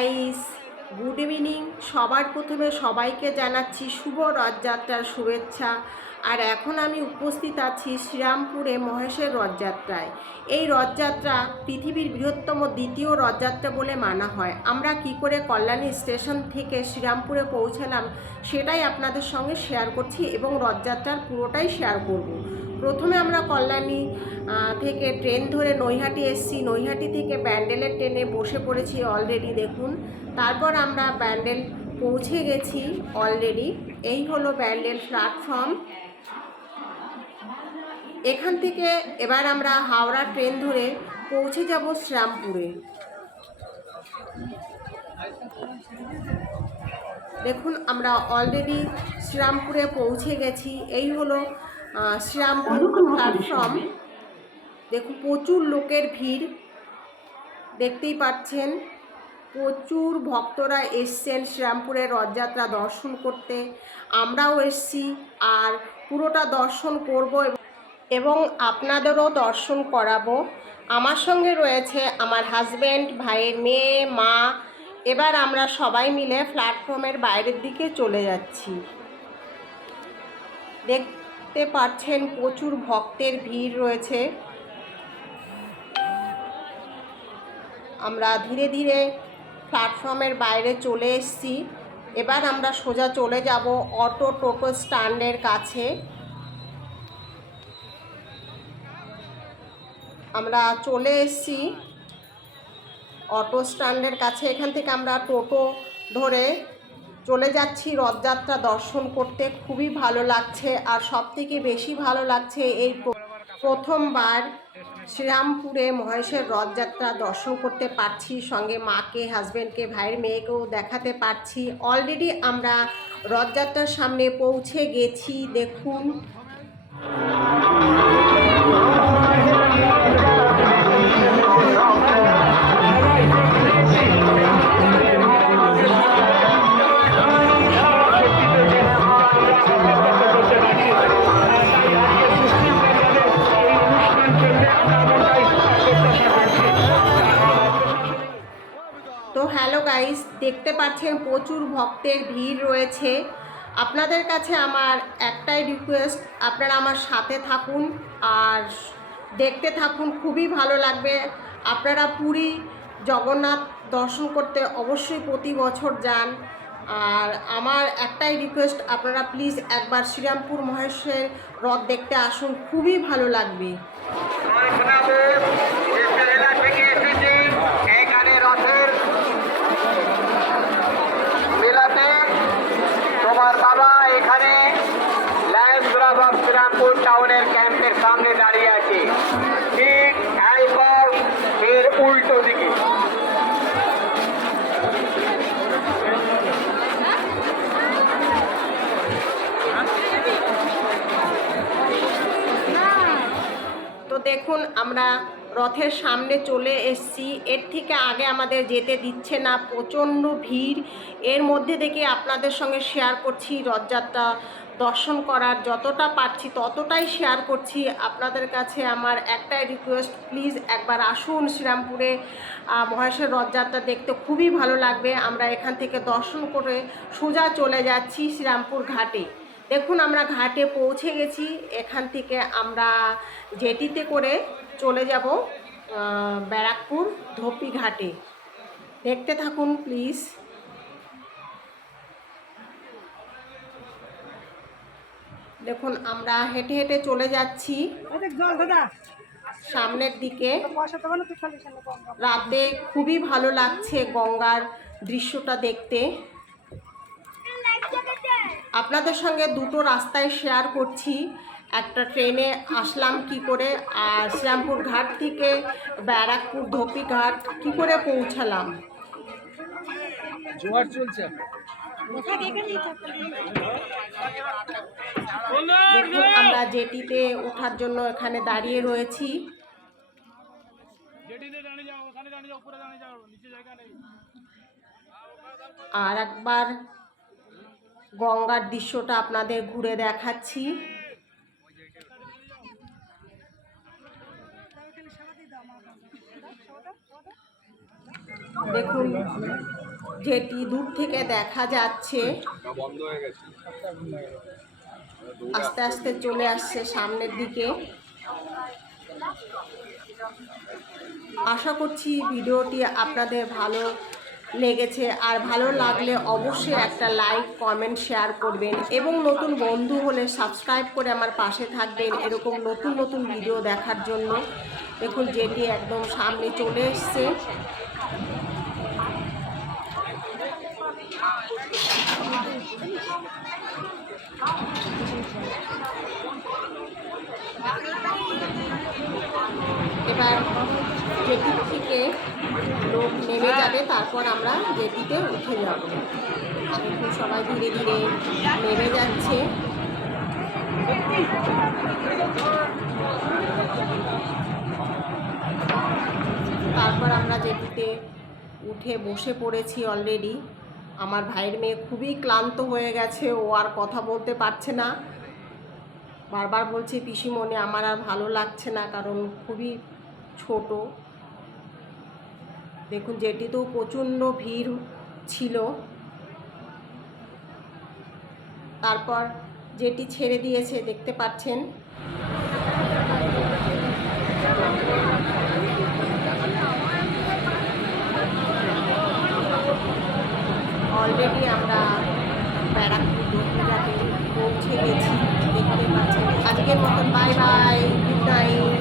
Guys, good evening. সবার প্রথমে সবাইকে জানাচ্ছি শুভ রথযাত্রার শুভেচ্ছা। আর এখন আমি উপস্থিত আছি শ্রীরামপুরে মহেশের রথযাত্রায়। এই রথযাত্রা পৃথিবীর বৃহত্তম দ্বিতীয় রথযাত্রা বলে মানা হয়। আমরা কি করে কল্যাণী স্টেশন থেকে শ্রীরামপুরে পৌঁছালাম সেটাই আপনাদের সঙ্গে শেয়ার করছি এবং রথযাত্রার পুরোটাই শেয়ার করব। প্রথমে আমরা কল্যাণী থেকে ট্রেন ধরে নৈহাটি এসেছি। নৈহাটি থেকে ব্যান্ডেলের ট্রেনে বসে পড়েছি অলরেডি, দেখুন। তারপর আমরা ব্যান্ডেল পৌঁছে গেছি অলরেডি। এই হলো ব্যান্ডেল প্ল্যাটফর্ম। এখান থেকে এবার আমরা হাওড়া ট্রেন ধরে পৌঁছে যাব শ্রীরামপুরে। দেখুন আমরা অলরেডি শ্রীরামপুরে পৌঁছে গেছি। এই হলো শ্রীরামপুর প্ল্যাটফর্ম। দেখুন প্রচুর লোকের ভিড়, দেখতেই পাচ্ছেন। প্রচুর ভক্তরা এসছেন শ্রীরামপুরের রথযাত্রা দর্শন করতে। আমরাও এসছি আর পুরোটা দর্শন করব এবং আপনাদেরও দর্শন করাবো। আমার সঙ্গে রয়েছে আমার হাজব্যান্ড, ভাইয়ের মেয়ে, মা। এবার আমরা সবাই মিলে প্ল্যাটফর্মের বাইরের দিকে চলে যাচ্ছি। দেখতে পাচ্ছেন প্রচুর ভক্তের ভিড় রয়েছে। আমরা ধীরে ধীরে প্ল্যাটফর্মের বাইরে চলে এসেছি। এবার আমরা সোজা চলে যাব অটো টোটো স্ট্যান্ডের কাছে। আমরা চলে এসেছি অটো স্ট্যান্ডের কাছে। এখান থেকে আমরা টোটো ধরে চলে যাচ্ছি রথযাত্রা দর্শন করতে। খুবই ভালো লাগছে। আর সবথেকে বেশি ভালো লাগছে এই প্রথমবার শ্রীরামপুরে মহেশের রথযাত্রা দর্শন করতে পারছি। সঙ্গে মাকে, হাজব্যান্ডকে, ভাইয়ের মেয়েকেও দেখাতে পারছি। অলরেডি আমরা রথযাত্রার সামনে পৌঁছে গেছি, দেখুন। তো হ্যালো গাইস, দেখতে পাচ্ছেন প্রচুর ভক্তের ভিড় রয়েছে। আপনাদের কাছে আমার একটাই রিকোয়েস্ট, আপনারা আমার সাথে থাকুন আর দেখতে থাকুন। খুবই ভালো লাগবে। আপনারা পুরী জগন্নাথ দর্শন করতে অবশ্যই প্রতি বছর যান। আর আমার একটাই রিকোয়েস্ট, আপনারা প্লিজ একবার শ্রীরামপুর মহেশের রথ দেখতে আসুন, খুবই ভালো লাগবে। তোমার বাবা এখানে লায়ন্স ক্লাব অফ শ্রীরামপুর টাউনের ক্যাম্পের সামনে দাঁড়িয়ে আছে, ঠিক আইকন এর উল্টো দিকে। তো দেখুন আমরা রথের সামনে চলে এসেছি। এর থেকে আগে আমাদের যেতে দিচ্ছে না, প্রচণ্ড ভিড়। এর মধ্যে থেকে আপনাদের সঙ্গে শেয়ার করছি রথযাত্রা দর্শন করার যতটা পারছি ততটাই শেয়ার করছি। আপনাদের কাছে আমার একটাই রিকোয়েস্ট, প্লিজ একবার আসুন শ্রীরামপুরে মহেশের রথযাত্রা দেখতে, খুবই ভালো লাগবে। আমরা এখান থেকে দর্শন করে সোজা চলে যাচ্ছি শ্রীরামপুর ঘাটে। দেখুন আমরা ঘাটে পৌঁছে গেছি। এখান থেকে আমরা জেটিতে করে চলে যাব ব্যারাকপুর ধোপি ঘাটে। দেখতে থাকুন প্লিজ। দেখুন আমরা হেঁটে হেঁটে চলে যাচ্ছি সামনের দিকে। রাতে খুবই ভালো লাগছে গঙ্গার দৃশ্যটা দেখতে। আপনাদের সঙ্গে দুটো রাস্তায় শেয়ার করছি। একটা ট্রেনে আসলাম কি করে, আর শ্রীরামপুর ঘাট থেকে ব্যারাকপুর ধোপি ঘাট কি করে পৌঁছালাম। জোয়ার চলছে। দেখুন আমরা জেটিতে ওঠার জন্য এখানে দাঁড়িয়ে রয়েছি। আর একবার গঙ্গার দৃশ্যটা আপনাদের ঘুরে দেখাচ্ছি। দেখুন যেটি দূর থেকে দেখা যাচ্ছে আস্তে আস্তে চলে আসছে সামনের দিকে। আশা করছি ভিডিওটি আপনাদের ভালো লেগেছে, আর ভালো লাগলে অবশ্যই একটা লাইক কমেন্ট শেয়ার করবেন এবং নতুন বন্ধু হলে সাবস্ক্রাইব করে আমার পাশে থাকবেন এরকম নতুন নতুন ভিডিও দেখার জন্য। দেখুন যেটি একদম সামনে চলে এসছে। এবার জেটি থেকে লোক নেমে যাবে, তারপর আমরা জেটিতে উঠে যাব। দেখুন সবাই ধীরে ধীরে নেমে যাচ্ছে। তারপর আমরা জেটিতে উঠে বসে পড়েছি অলরেডি। আমার ভাইয়ের মেয়ে খুবই ক্লান্ত হয়ে গেছে, ও আর কথা বলতে পারছে না। বারবার বলছে পিসিমণি আমার আর ভালো লাগছে না, কারণ খুবই ছোট। দেখুন জেটিতেও প্রচণ্ড ভিড় ছিল। তারপর জেটি ছেড়ে দিয়েছে, দেখতে পাচ্ছেন। অলরেডি আমরা ব্যারাকপুর দক্ষিণঘাটে পৌঁছে গেছি, দেখতে পাচ্ছেন। আজকের মতন বাই বাই, গুড নাইট।